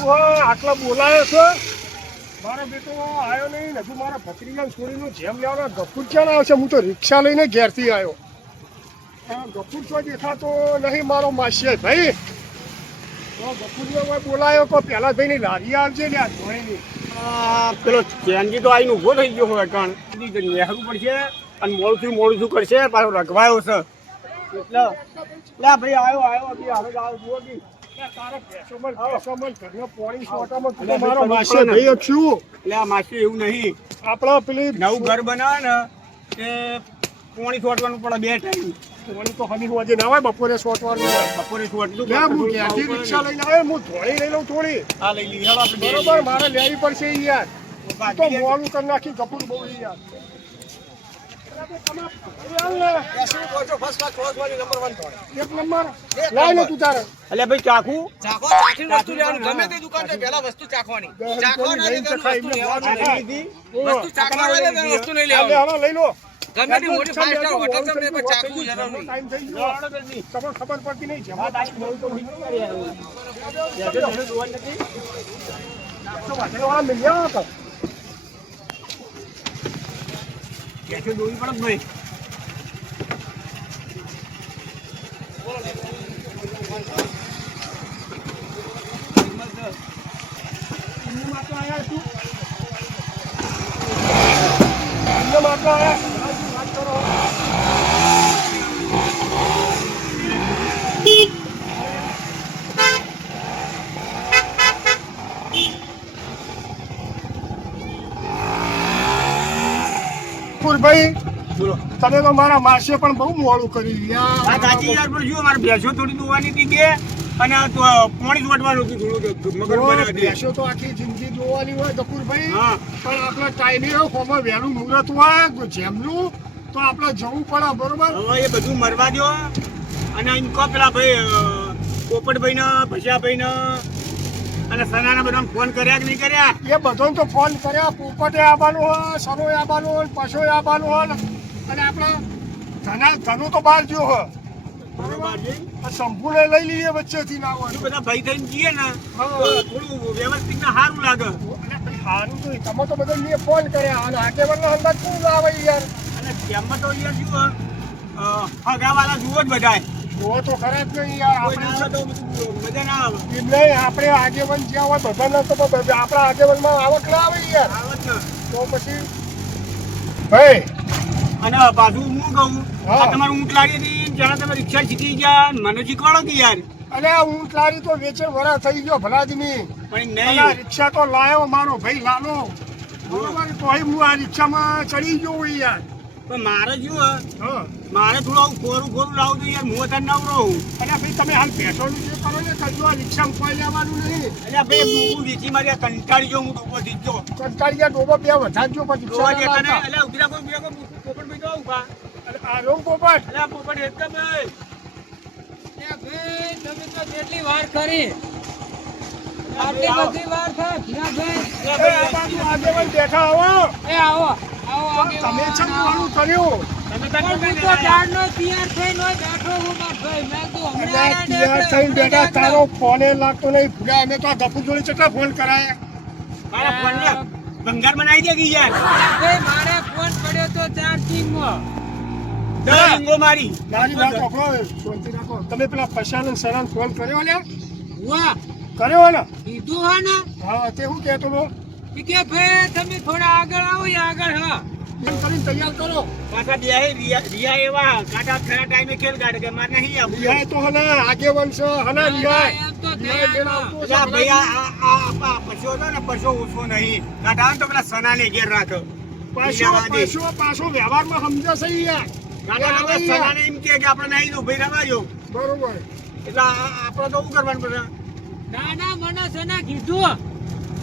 આટલા બોલાયો છો મારો બેટો આવ્યો નહીં હજુ મારા ભત્રીજાને છોડીને જેમ લેવાના ગફુર ક્યાં આવશે હું તો રિક્ષા લઈને ઘેરથી આવ્યો ગફુર તો દેખાતો નહીં મારો માસી ભાઈ ગફુર બોલાયો તો પેલા ભાઈ લારી આવજે ને જોઈ પેલો ચેનજી તો આવીને ઊભો થઈ ગયો હોય કારણ નેહરું પડશે અને મોડું શું કરશે પાછો રગવાયો છે એટલે ભાઈ આવ્યો જુઓ કે માસી એવું નહીં આપડા પેલી નવું ઘર બનાવે ને તે પોણી છોટવાનું પડે બે ટાઈમ પોણી તો હમી હોજે ના હોય બપોરે છોટવાનું બપોરે છોટલું રિક્ષા લઈને આવે હું ધોળી લઈ લઉં થોડી હા લઈ લીધી બરોબર મારે લેવી પડશે યાર તો મોડું કરી નાખી કપૂર બહુ યાર એક નંબર લાઈ લે તું તારે અલે ભાઈ ચાખુ ચાખીને વસ્તુ લેવાનું ગમે તે દુકાન છે પહેલા વસ્તુ ચાખવાની વસ્તુ ચાખવાની વસ્તુ નહીં લેવાની લઈ લો ગમે તે મોટી 5 સ્ટાર હોટલ તમને પણ ચાખવું જરૂર નહીં ટાઈમ થઈ ગયો ખબર પડતી નહીં જમા કેસે દોઈ પડે ભાઈ ભાઈ બોલો તમે તો મારા માસે પણ બહુ મોડું કર્યું આ કાચી યાર પણ જો મારે ભેંસો થોડી દોવાની હતી કે અને આ તો પાણી વાટવાનું હતું થોડું મગર બનાવી બેસો તો આખી જિંદગી જોવાની હોય ગફુરભાઈ હા પણ આપણા ટાઈમે હોમાં વહેલું મુહૂર્ત હોય જેમનું તો આપણે જવું પડે બરોબર હવે એ બધું મરવા દો અને એમ કહો પેલા ભાઈ પોપટભાઈ ને ભસિયાભાઈ ને અને સનાના બધા ફોન કર્યા કે નહીં કર્યા એ બધાને તો ફોન કર્યા પોપટે આવવાનું હોય સરોએ આવવાનું હોય પશુએ આવવાનું હોય અને આપણા ધનુ તો બહાર ગયો હોય સંપૂર્ણ લઈ લઈએ વચ્ચેથી ના હોય બધા ભાઈ થઈને જઈએ ને થોડું વ્યવસ્થિત ને સારું લાગે સારું તો તમે તો બધા મેં ફોન કર્યા અને આગેવાનનો અંદાજ શું આવે યાર અને તેમાં તો યાર જુઓ હગાવાલા જુઓ જ બધાય જો તો ખરા જ નહીં યાર કોઈ ના આવે તો મજા ના આવે એમ નહીં આપણે આગેવાન જ્યાં હોય બધાને તો આપણા આગેવાનમાં આવક ના આવે યાર આવત ને તો પછી ભાઈ અને પાછું હું કહું હા. આ તમારું ઊંટ લાગી હતી જ્યાં તમે રિક્ષા શીખી ગયા મને શીખવાડો કે યાર અને આ ઊંટ લારી તો વેચે વરા થઈ ગયો ભલાદમી પણ અને આ નહીં રિક્ષા તો લાયો મારો ભાઈ લાલો બરોબર તોય હું આ રિક્ષામાં ચડી ગયો હોય યાર પણ મારે જુઓ હા મારે થોડું આવું ખોરું લાવું તો યાર હું અત્યારે નવરો હું અને ભાઈ તમે હાલ પેટ્રોલનું જે કરો ને કરજો આ રિક્ષામાં કોઈ લેવાનું નહીં એટલે ભાઈ હું વેચી મારી આ કંટાળી ગયો હું ડૂબો થઈ ગયો કંટાળિયા ડોબો બે વધારજો પછી જોવા રિક્ષા જતા ના ને એટલે ઉતર્યા કોઈ બીજા કોઈ પોપટભાઈ તો આવું કા અને આ રોમ પોપટ એટલે આ પોપટ એકદમ ભાઈ તમે તો કેટલી વાર કરી આટલી બધી વાર થાય ભાઈ એ આ બાજુ આગેવાન બેઠા આવો એ આવો આવો તમે છે મોડું કર્યું તમે હું તો ચારનો તૈયાર થઈને બેઠો હું માર ભાઈ મેં તો અને તૈયાર થઈને બેઠા તારો ફોને લાગતો નહીં ભૂલ્યા અમે તો આ ગફુર જોડે કેટલા ફોન કરાયા મારા ફોનને ભંગાર બનાવી દે કે યાર ભાઈ મારે ફોન પડ્યો તો ચાર્જિંગમાં દરિંગો મારી મારી વાત સાંભળો, શાંતિ રાખો. તમે પેલા પશાન સરાન ફોન કર્યો ને વાહ કર્યો ને કીધું હા ને હા તે હું કહેતો હતો ઈ કે ભાઈ તમે થોડા આગળ આવો ઈ આગળ હા એમ કરીને તૈયાર કરો પાછા રિયા એવા કાટા ખરા ટાઈમે ખેલ કાઢે કે મારે નહીં આવું રિહાય તો હના આગેવાન છે હના રિહાય એમ તો રિહાય બેન આવતો છે. અલા ભાઈ આ પશો છે ને પશો ઓછો નહીં કાઢા તો પેલા સનાને ઘેર રાખો પાછો વ્યવહારમાં સમજાશે યાર કાઢા સનાને એમ કે આપણે નહીં દો ભાઈ રવાજો બરોબર એટલે આપણે તો શું કરવાનું બધા નાના મને સના કીધું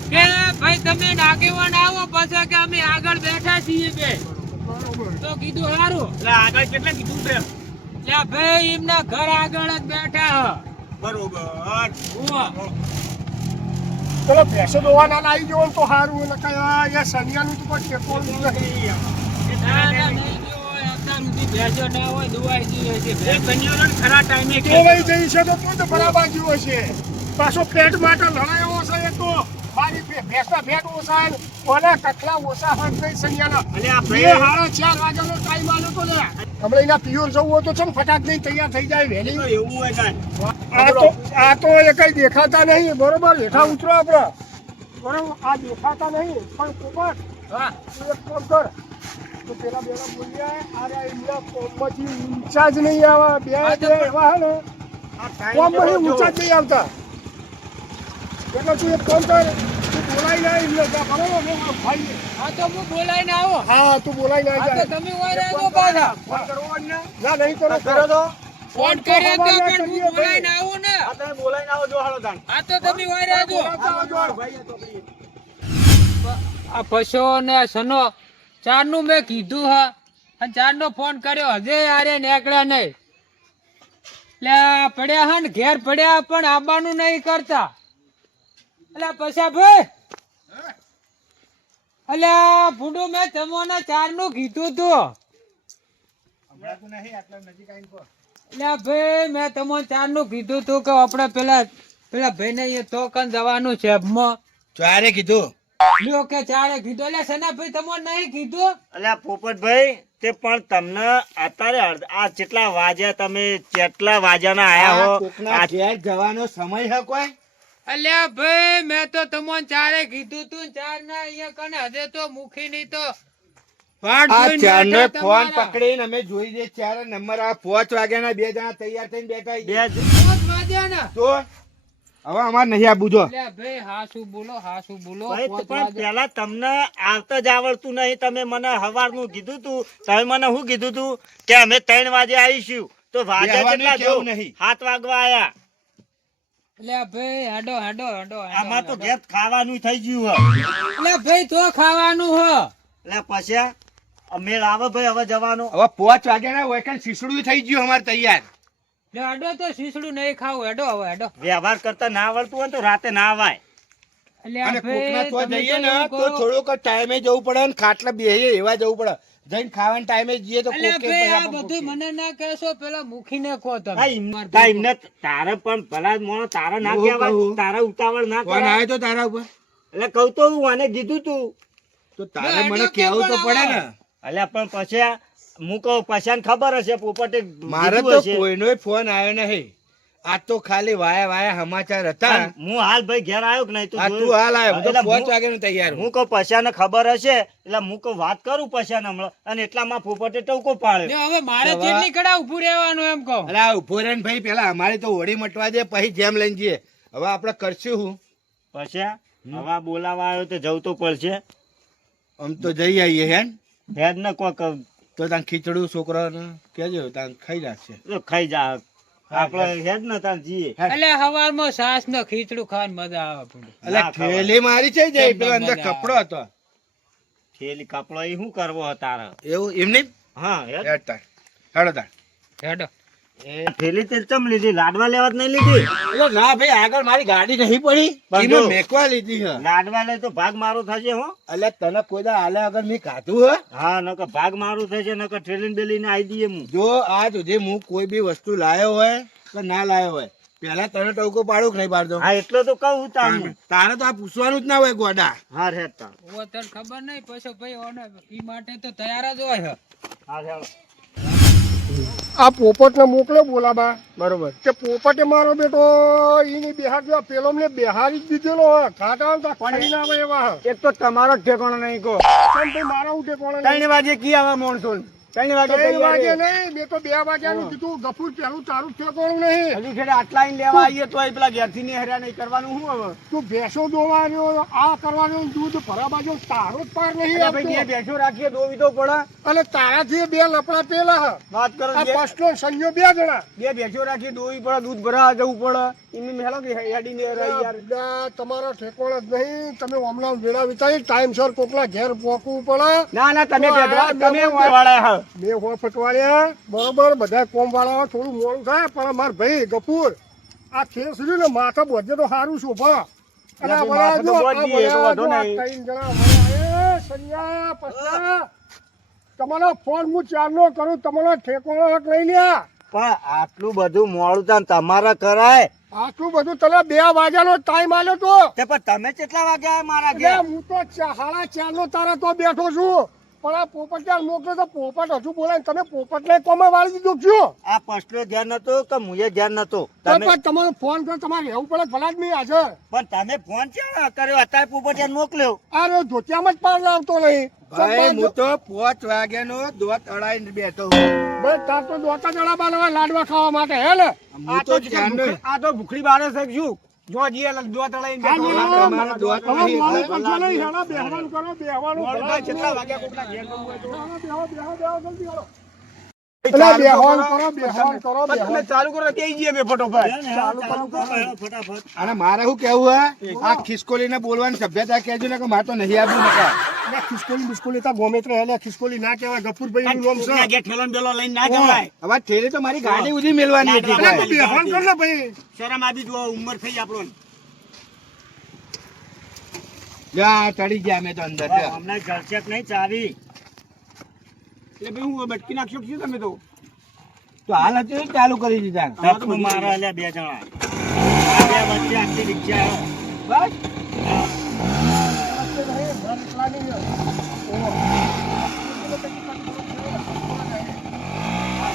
કે ભાઈ તમે આગેવાન આવો પછી કે અમે આગળ બેઠા છીએ બે બરોબર તો કીધું સારું એટલે આગળ કેટલા કીધું છે એટલે ભાઈ એમના ઘર આગળ જ બેઠા બરોબર ઉવા ચલો ભેંસો દોવાના આવી જવો ને તો સારું એટલે કઈ યાર સનિયાનું તો કોઈ ટેકો નથી ના ના નહીં ગયો હોય અત્યાર સુધી ભેંસો ના હોય દુવાઈ ગઈ હશે એ કન્યાનો ખરા ટાઈમે કેવાઈ જઈ છે તો તું તો બરાબર જેવો છે પાછો પેટ માટે લડાયો છે એક તો મારી ભેંસના ભેટ ઓછા ને ઓલા કટલા ઓછા હટ ગઈ સંયાના. અલે આ બે ભાઈ હાડા 4 વાગ્યાનો ટાઈમ આલ્યો તો લે. હમણાં એના પિયોર જવું હોય તો ચમ ફટાક દઈને તૈયાર થઈ જાય વહેલી. તો એવું હોય કાંઈ. આ તો એ કઈ દેખાતા નહીં બરોબર. હેઠા ઉતરો આપણે બરોબર. આ દેખાતા નહીં પણ પોપટ હા તું એક કામ કર તો પેલા બેલા બોલ્યા આરે એમના કોમમાંથી ઊંચા જ નહીં આવે. બે એવા હે ને આ ટાઈમ કોમમાંથી જો. ઊંચા જ નહીં આવતા. એટલે તું એક કામ કર તું બોલાઈ ના એમને જા બરોબર ને ભાઈ. આ તો હું બોલાઈને આવો હા તું બોલાઈ ના આ તો જાય. તમે વારે આવજો પાછા ફોન કરવો જ ને? ના નહીં કરો કરો તો. ફોન કર્યો તો પણ હું બોલાઈને આવું ને આ તમે બોલાઈને આવો જો હાલો તાણ. આ તો તમે વારે આવજો ભાઈ આ છોકરી. આ પશો ને સનો ચારનું મેં કીધું હા અને ચારનો ફોન કર્યો હજે યારે નીકળ્યા નહીં. એટલે પડ્યા હા ને ઘેર પડ્યા પણ આવવાનું નહીં કરતા. એટલે પૈસા ભાઈ અલ્યા ભૂંડું મેં તમને ચારનું કીધું તું. અલ્યા ભાઈ મેં તમને ચારનું કીધું તું કે આપણે પેલા ભાઈ ને તો કન જવાનું છે ચારે કીધું લ્યો કે ચારે કીધું. એટલે સનાભાઈ તમને નહીં કીધું. અલ્યા પોપટભાઈ તે પણ તમને અત્યારે આ કેટલા વાગ્યા તમે કેટલા વાગ્યાના આયા હો. કોકના ઘેર જવાનો સમય હે કોઈ અલ્યા ભાઈ મેં તો તમને ચારે કીધું તું ચાર ના અહીંયા કને હજે તો મુખી ની તો વાટ આ જોઈને ચારનો બેઠા ફોન તમારા. પકડીને અમે જોઈ દે ચાર નંબર આ 5 વાગ્યાના બે જણા તૈયાર થઈને બેઠા બે છે. જ- પાંચ વાગ્યા ને. તો હવે અમાર નહીં આ બુજો અલ્યા ભાઈ હા શું બોલો ભાઈ પાંચ પણ વાગ્યા. પેલા તમને આવતા જ આવડતું નહીં. તમે મને સવારનું કીધું તું. તમે મને શું કીધું તું કે અમે 3 વાગે આવીશું તો વાગ્યા બેહવાનું કેટલા જો કેવું નહીં. 7 વાગવા આયા. અલ્યા ભાઈ હાડો હાડો હાડો આમાં તો ઘેર ખાવાનું થઈ ગયું હે. અલ્યા ભાઈ તો ખાવાનું હ. એટલે પછી મેળ આવે ભાઈ હવે જવાનો. હવે 5 વાગ્યાના વેકન શીસડું થઈ ગયું અમાર તૈયાર લે હાડો તો શીસડું નહીં ખાવું હેડો હવે હેડો. વ્યવહાર કરતા ના આવડતું હોય ને તો રાતે ના આવાય. અલ્યા અને કોકના ભાઈ તો તમે જઈએ ને એવું તો કહો. થોડુંક ટાઈમે જવું પડે ને ખાટલા બેહીએ એવા જવું પડે. જઈને ખાવાના ટાઈમે જઈએ તો અલ્યા કોકે ભાઈ આ પછી બધું મને ના કહેશો પેલા મુખીને કહો તમે. હા, એમને તારે પણ ભલા મોણો તારે ના હું કહેવાય. કહું. તારે ઉતાવળ ના ફોન કરાય. આવ્યો તો તારા ઉપર એટલે કહું તો હું આને કીધું તું. તો તારે ના, મને એનો કહેવું તો કેમ પડે ને અલ્યા પણ પછી હું કહું પછી ખબર હશે પોપટે મારે કીધું તો હશે. કોઈનોય ફોન આવ્યો નહીં. આ તો ખાલી વાયા સમાચાર હતા. અને હું હાલ ભાઈ ઘેર આવ્યો કે નહીં તું આ જોયું? તું હાલ આવ્યો. હું તો એટલે 5 વાગ્યાનો તૈયાર હું. હું કહું પછાને ખબર હશે એટલે હું કહું વાત કરું પછાને હમણાં અને એટલામાં પોપટે ટવકો પાડ્યો. લે હવે મારે હવે- કેટલી કડા ઊભું રહેવાનું એમ કહો. અલા આ ઉભો રહે ને ભાઈ પેલા અમારી તો હોળી મટવા દે પછી જેમ લઈને જઈએ. હવે આપણે કરશું હું પછી હવે બોલાવા આવ્યો તો જવું તો પડશે. આમ તો જઈ આવીએ હેન હેડ ને કોક તો તાન ખીચડું છોકરાને કહેજો તાન ખાઈ નાખશે. ખાઈ જા આપણે હેડ ને તાર જઈએ. એટલે હવારમાં સાસ ને ખીચડું ખાવાની મજા આવે પડે. અલા ના ઠેલી મારી છે જાય કેમ પેલો ના અંદર મજા આવે? કપડો હતો થેલી કપડો એ શું કરવો હે તારે? એવું એમ નહીં હા હેડ. હેડ તાર હેડો તાર. હેડો. એ થેલી તે ચમ લીધી? લાડવા લેવા જ નહીં લીધી? એટલે ના ભાઈ આગળ મારી ગાડી નહીં પડી પણ એમાં જો. મેકવા લીધી હે. લાડવા લે તો ભાગ મારો થશે હો. અલ્યા તને કોઈ દા આલે વગર મેં ખાધું હે. હા નકર ભાગ મારું થશે નકર ઠેલીને બેલીને આવી દઈએ હું. જો આ સુધી હું કોઈ બી વસ્તુ લાયો હોય કે ના લાયો હોય પેલા તને ટોકો પાડું કે નહીં પાડતો. હા એટલે તો કહું તમને. તારે તો આ પૂછવાનું જ ના હોય ગોડા. હા હેડ તાર. ઓ તને ખબર નહીં પછી ભાઈ ઓને ઈ માટે તો તૈયાર જ હોય છે. હા હેડ. આ પોપટને મોકલો બોલાબા બરોબર કે પોપટે મારો બેટો ઈની બેહાર જો પેલો મને બેહારી જ દીધેલો હોય ખાટા તો પડી ના આવે એવા હે. એક તો તમારો ઠેકાણો નહીં કહો. કેમ ભાઈ મારા ઉઠે કોણ 3 વાગે કી આવા મોણસો? 3 વાગે 3 વાગે નહીં મેં તો 2 વાગ્યાનું કીધું ગફુર પેલું તારું ઠેકોણું નહીં. હજી ખેડે આટલા આઈને લેવા આવીએ તો પેલા ઘેરથી ને હેરા નહીં કરવાનું શું હવે? તું ભેંસો દોવાર્યો આ કરવાનો દૂધ ભરા બાજુ તારો જ પાર નહીં અલ્યા ભાઈ બે આવતો. ભેંસો રાખીએ દોવી તો પડે. અને તારાથી 2 લપડા પેલા હે. વાત કરો આ બે- ફર્સ્ટનો સંયો 2 જણા બે ભેંસો રાખીએ દોવી પડે દૂધ ભરાવા જવું પડે. એમની મેલો કે હેડીને રહી યાર. બધા તમારા ઠેકોણ જ નહીં તમે હમણાં વેળા વિચારી ટાઈમસર કોકના ઘેર પહોંચવું પડે. ના ના તમે તો આ ભેગા તમે ડબલ વાળા હા. બે હો ફટવાડ્યા બરોબર બધા કોમ વાળા થોડું મોડું થાય પણ માર ભાઈ ગફુર આ ખેસ રહ્યું ને માથા બોજે તો સારું શોભા. અને આ માથે તો વળા બોજ જો, દઈએ, આ એટલો વળા વાંધો જો, આ નહીં. 3 જણા વળા. એ સરિયા પસલા તમારો ફોન હું ચાલનો કરું તમારો ઠેકોણો હક લઈ લ્યા. પણ આટલું બધું મોડું થાય ને તમારે કરાય આટલું બધું તને 2 વાગ્યાનો ટાઈમ આલ્યો તો તે પણ તમે કેટલા વાગે આયા મારા એટલે ઘેર હું તો 4:30 નો તારા તો બેઠો છું પણ આ પોપટ મોકલ્યો તો પોપટ હજુ બોલાય ને તમે પોપટને કોમે વાળી દીધું છું આ પસલો ધ્યાન નતો કે મુએ ધ્યાન નતો તમે પણ તમારો ફોન કર્યો તમારે રહેવું પડે ભલા જ નહીં હાજર પણ તમે ફોન ક્યાં કર્યો અત્યારે પોપટિયાને મોકલ્યો અરે ધોતિયામાં જ પાર લાવતો નહીં ભાઈ હું તો 5 વાગ્યાનો દોત અડાઈને બેઠો હું બસ તાર તો દોતા જણા બાલવા લાડવા ખાવા માટે હે ને હું તો ધ્યાન નહીં. આ તો ભૂખડી બારે છે શું જો જીએ દોત લઈને આ બેઠો. તમારા દોત તમે નહીં, મોડું એટલે કરશો નહીં, હેડા બેહવાનું કરો, બેહવાનું મોડું ભલા થાય, જ કેટલા નહીં. વાગ્યા કોકના ઘેર જવું હોય તો. બેહો, જલ્દી હાલો. એટલે બેહવાનું કરો, બેહવાનું કરો, તમે બેહવાનું. ચાલુ કરો કે જઈએ બે ફટોફટ ચાલુ કરો, ફટાફટ અને મારે શું કેવું હે આ ખિસકોલીને બોલવાની સભ્યતા કહેજો ને કે મારે તો નહીં આવું નકા એટલે ખિસકોલી બિસ્કોલી તો ગમે તે એટલે ખિસકોલી ના કહેવાય ગફુરભાઈ નું નામ છે કોકના ઘેર ઠેલો ને બેલો લઈને ના જવાય. હવે ઠેલી તો મારી ગાડી ઉધી મેલવાની હતી એટલે ભાઈ. તું બેહવાનું કર ને ભાઈ શરમ આવી જો ઉંમર થઈ આપણો જા ચડી ગયા અમે તો અંદર જા. હમણાં ઘરચેક નહીં ચાવી એટલે ભાઈ હું બટકી નાખશો કે શું તમે તો તો હાલ હતું ચાલુ કરી દીધા ધક્કો મારો એટલે બે જણા આ બે વચ્ચે આખી રિક્ષા આવ્યો. બસ આ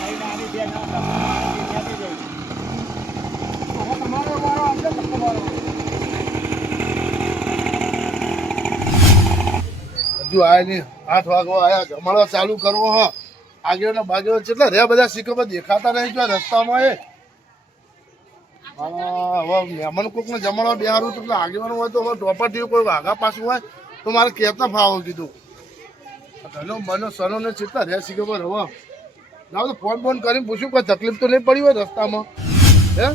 લઈને આવી બે જણા ધક્કો મારી ત્યાંથી જઈ. તમારો વારો આવશે તો તમારો હજુ આયા નહીં 8 વાગવા આયા જમાડવા ચાલુ કરવો હ આગેવાના બાગેવાના કેટલા રે બધા સિક્કો દેખાતા નહીં જો રસ્તામાં એ હવે મહેમાન કોકને જમાડવા બેહારું તો આગેવાનું હોય તો હવે ટોપર કોઈ વાઘા પાછું હોય તો મારે કહેતા ફાવો કીધું ધનો બનો સનો ને કેટલા રે સિક્કો પર હવે ના તો ફોન કરીને પૂછ્યું કોઈ તકલીફ તો નહીં પડી હોય રસ્તામાં હે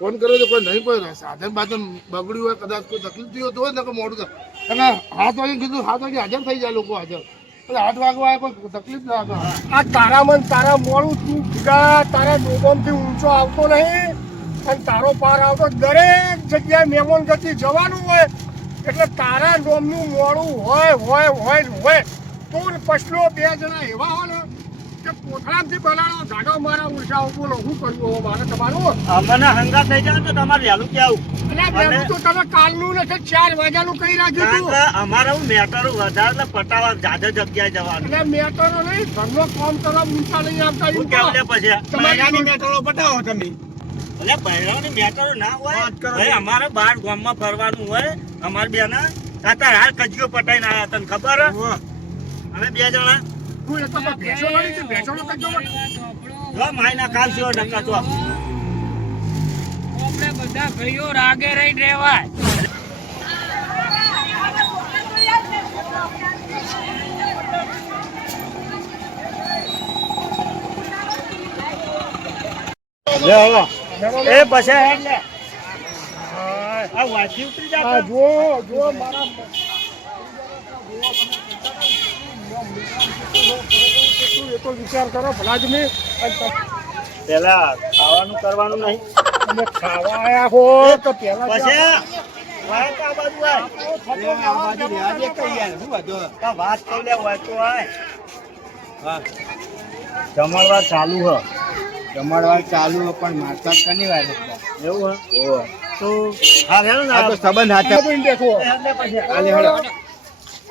ફોન કર્યો તો કોઈ નહીં કોઈ સાધન બાધન બગડ્યું હોય કદાચ કોઈ તકલીફ થઈ હોય ને કે મોડું થાય અને 7 વાગે કીધું 7 વાગે હાજર થઈ જાય લોકો હાજર એટલે 8 વાગવા આવે કોઈ તકલીફ ના આવે આ તારા મન તારા મોડું તું ભીગા તારા ડોબમથી ઊંચો આવતો નહીં અને તારો પાર આવતો દરેક જગ્યાએ મહેમાન ગતિ જવાનું હોય એટલે તારા ડોમનું મોડું હોય તું ને પછલો 2 જણા એવા હોય ને કે કોથળામાંથી બનાવો ગાડો મારા ઉલટા બોલો શું કરવું હવે મારે તમારું અમને હંગા થઈ જાય તો તમારે વહેલું કેવું એટલે વહેલું તો તમે કાલનું નથી 4 વાગ્યાનું કહી રાખ્યું કારણ તું કે અમારે મેટરો વધારે એટલે પટાવા જાજે જગ્યાએ જવાનું એટલે મેટરો નહીં ઘરનો કામ કરવા ઊંચા નહીં આવતા શું એવું કેવું કહો. લે પછી તમારી બૈરાની મેટરો પટાવો તમે એટલે બૈરાની મેટરો ના હોય ભાઈ અમારે બહાર ગામમાં ફરવાનું હોય અમારે બેના અત્યારે હાલ કજિયો પટાઈને આવ્યા તને ખબર હે? અમે 2 જણા તું એ તો ભેંસો લડી હતી, ભેંસોનો કજો જો માયના કાલશો ડક્કા તો આપણે બધા ભાઈઓ રાગે રહીને રહેવાય. એ પછી એટલે આ વાંચી ઉતરી આ જાય જો મારા એ તો વિચાર કરો ભલાદમી પેલા ખાવાનું કરવાનું નહીં તમે ખાવા આયા હો તો પેલા પછી વાય તો આ બાજુ આય આ બાજુ રહ્યા દે કઈ યાર શું હતું આ વાત કહી લે વાય તો આય હા જમણવાર ચાલુ હ જમાડવા ચાલુ હે પણ મારતા કની વાર એવું હ તો હા હેલો ને આ તો સંબંધ હાથે દેખો એટલે પછી આલે હળો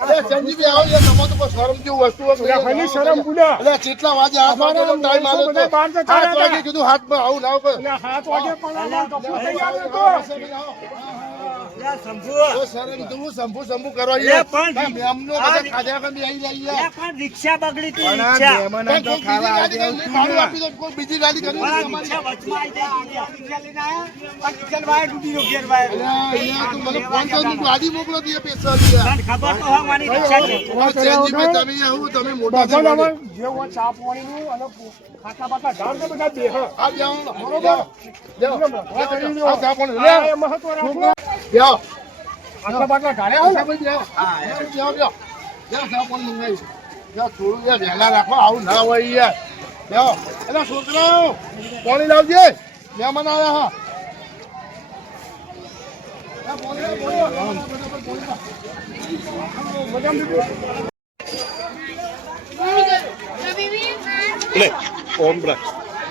અરે સંજીવી આવો યાર તમારે તો કોઈ શરમ જેવું વસ્તુ હોય હની શરમ બુડા એટલે કેટલા વાગે 8 વાગે ટાઈમ આવ્યો બધા બહાર તો જતા 8 વાગે કીધું હાથમાં આવું ના કોઈ એટલે 7 વાગે પણ આ કપૂર થઈ આવ્યો તો યા શંભુ તો શરમ તું સંભુ કરવા લે પણ મેમનો બધા ખાધા કરી આવી રહી લે યાર પણ રિક્ષા બગડી તી પણ રિક્ષા મહેમાન તો ખાવા આજે ભાડું આપી દો કોઈ બીજી ગાડી કરી પણ રિક્ષા વચમાં આવી જાય રિક્ષા લઈને આયા પણ રિક્ષા વાય તૂટી ગયો ઘેર વાય અહીંયા તું મને ફોન કરી ગાડી મોકલો દી પૈસા યાર તને ખબર તો હા મારી રિક્ષા છે સંજીવી તમે આવું તમે મોટા છો બધા જે હોય ચા પાણીનું અને ખાતા બાતા ઢાળ દે બધા બે હા આ જાઓ બરોબર જાઓ આ ચા પાણી લે આ મહત્વ રાખો જાઓ આટલા બાટલા ઢાળ્યા હોય ને જાઓ જાઓ ચા પાણી મંગાવી જાઓ થોડું યાર વહેલા રાખો આવું ના હોય યાર જાઓ એટલે છોકરાઓ પાણી લાવજે મહેમાન આવ્યા હા પાણી બધા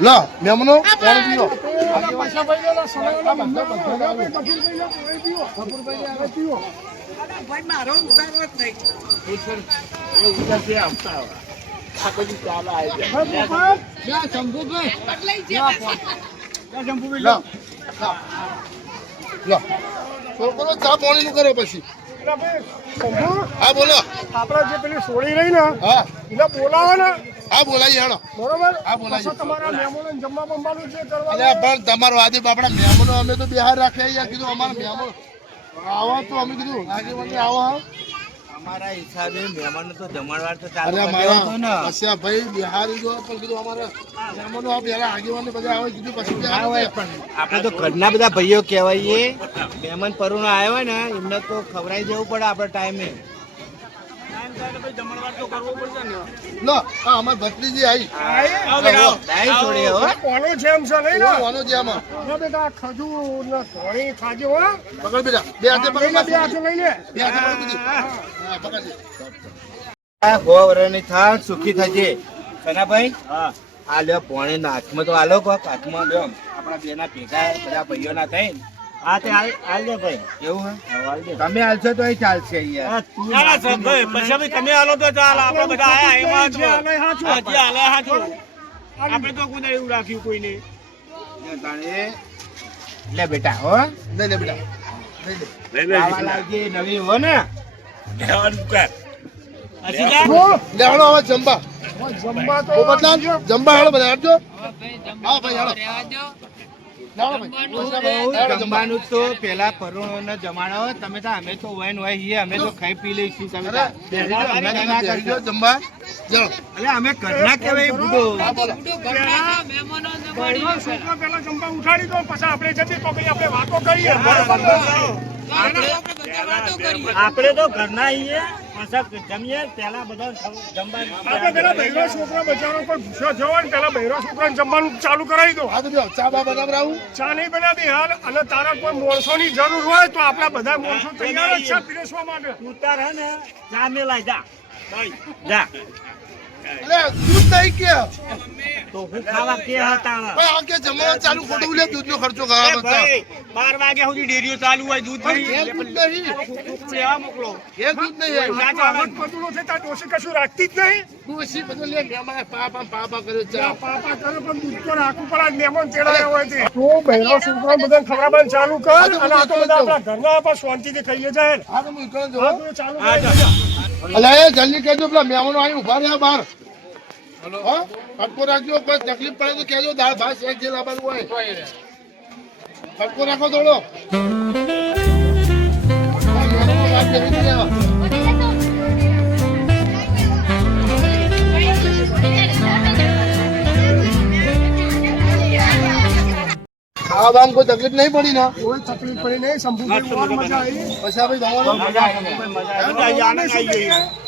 લો મેમનો પાણી પીવો પૈસા ભાઈ લેલા સલાહ ગફુરભાઈ પીવો ગફુરભાઈ આવે પીવો લો લો છોકરો ચા પાણી નું કરો પછી હા બોલો આપડે જે પેલી સોળી રહી ને હા એને બોલાવો ને હા બોલાવી હેડો બરોબર હા, બોલાવી. પછી તમારા મહેમાનોને જમવા બમવાનું જે અલ્યા કરવાનું પણ તમારો આદિ આપણા મહેમાનો અમે તો બિહાર રાખ્યા યાર કીધું અમારા મહેમાનો આવો તો અમે કીધું આગેવાન આવો હા અમારા હિસાબે મહેમાનો તો જમણવાર તો અરે ચાલુ કરી મારા દેવો ને. હસ્યા ભાઈ બિહાર જો પણ કીધું અમારા મહેમાનો આ પેલા આગેવાન બધા આવે કીધું પછી ના બિહાર હોય પણ આપણે તો ઘરના બધા ભાઈઓ કહેવાય મહેમાન પરુણો આવ્યો હોય ને એમને તો ખવડાવી દેવું પડે આપણે ટાઈમે. લો હા અમાર ભત્રીજી આવી ડાઈ છોડી હો. કોનો જેમ છે નહીં ને વાનો છે આમાં ના બેટા ખજૂર ને ધોળી ખાજો હો પકડ બેટા બે હાથે પકડ લઈને બે હાથે લઈ લે બે હાથે પકડ દીધી હા પકડ આ ગોવરની થાક સુખી થજે. સનાભાઈ આ લ્યો પોણી ના હાથમાં તો આલો કોક હાથમાં લ્યો આપણા બેના ભેગા બધા ભાઈઓ ના થઈ ને. હા તે હાલ દે ભાઈ એવું હે તમે હાલશો તો ચાલશે યાર. ના ના સાહેબ ભાઈ પછી બી તમે હાલો તો ચાલ આપણે બધા આયા એમાં જે હાલે હાચું. હા, જે હાલે હાચું. આપણે તો કોઈ એવું રાખ્યું કોઈ નહીં લે તાણે. લે બેટા હો લઈ લે બેટા લઈ લે ખાવા લાગજે નવી હો ને. લે હાલો હવે જમવા જમવા તો પોપટલાલ જમવા હાલો બધા આપજો હા ભાઈ હાલો લાવો ભાઈ જમવાનું તો પેલા પરુણોને જમાડો તમે તો અમે તો વૈન હોય છીએ અમે તો ખાઈ પી લઈશું તમે તો. ના કરજો જમવા ચલો અલે અમે ઘરના કહેવાય બુડો. બહેનો છોકરા પહેલા જમવા ઉઠાડી દો પછી આપણે જતી તો ભાઈ આપણે વાતો કરીએ આપણે તો ઘરના આવીએ પછી જમીએ પેલા બધા આપણે પેલા બહેનો છોકરા બચારો પર ગુસ્સો થયો ને પેલા બહેનો છોકરાને જમવાનું ચાલુ કરાવી દો હા તો જો ચા બા બરાબર આવું ચા નહીં બનાવી હાલ અને તારા કોઈ માણસોની જરૂર હોય તો આપણા બધા માણસો તૈયાર જ છે પીરસવા માટે ઉતાર હે ને જા મેલાય જા જા અલે દૂધ નહીં કે તો હું ખાવા કે હતા ભાઈ આ કે જમવા ચાલુ ખોટું લે દૂધનો ખર્ચો કરવા બધા ભાઈ 12 વાગ્યા સુધી ડેરીઓ ચાલુ હોય દૂધ ભાઈ એ દૂધ નહીં લેવા મોકલો એ દૂધ નહીં આવક પતુલો છે ત્યાં ડોશી કશું રાખતી જ નહીં ડોસી બધું લે મહેમાન પાપા કરે ચા પાપા કરે પણ દૂધ તો રાખવું પડે મહેમાન તેડાયા હોય તે તું બહેનો છોકરા બધા ખવડાવવાનું ચાલુ કર અને આ તો બધા આપણા ઘરના આપણા શાંતિથી ખાઈએ જાય હા તો હું કરો આ તો ચાલુ કરી અલે એ જલ્દી કહેજો પેલા મહેમાનો અહીં ઉભા રહ્યા બહાર હલો હા ફટકો રાખજો કોઈ તકલીફ પડે તો કહેજો દાળ ભાત એક જે લાવવાનું હોય ફટકો રાખો થોડો મહેમાનો વાત કરી દેવા ખાવા બામ કોઈ તકલીફ નહીં પડી ને કોઈ તકલીફ પડી નહીં શંભુભાઈ બહુ મજા આવી પછી આપણે જવાનું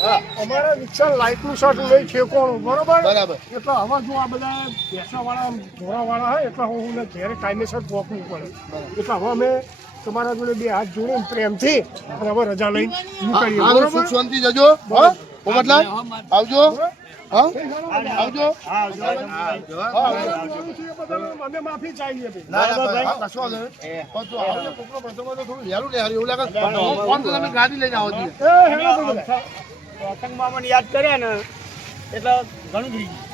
હા અમારા રિક્ષા લાઇટનું શર્ટ નહીં ઠેકોણું બરોબર બરાબર એટલે હવે જો આ બધા ભેંસાવાળા ઘોડાવાળા હોય એટલે હું ઘેરે કાયદેસર પહોંચવું પડે એટલે હવે અમે તમારા જોડે બે હાથ જોડીને પ્રેમથી અને હવે રજા લઈને નીકળીએ હા બરોબર સુખ શાંતિ જજો હા પોપટલાલ આવજો હા આવજો અમે માફી ચાહીએ ભાઈ ના ના ભાઈ હા, કશો વાંધો નહીં. પણ તું આવો ને કોકનો પ્રસંગ હોય તો થોડું વહેલું લે હારી. એવું લાગે ફોન તો તમે ગાડી લઈને આવો છીએ એ હેલો ભાઈ બધા. પતંગ મામાને યાદ કર્યા ને એટલે ઘણું થઈ ગયું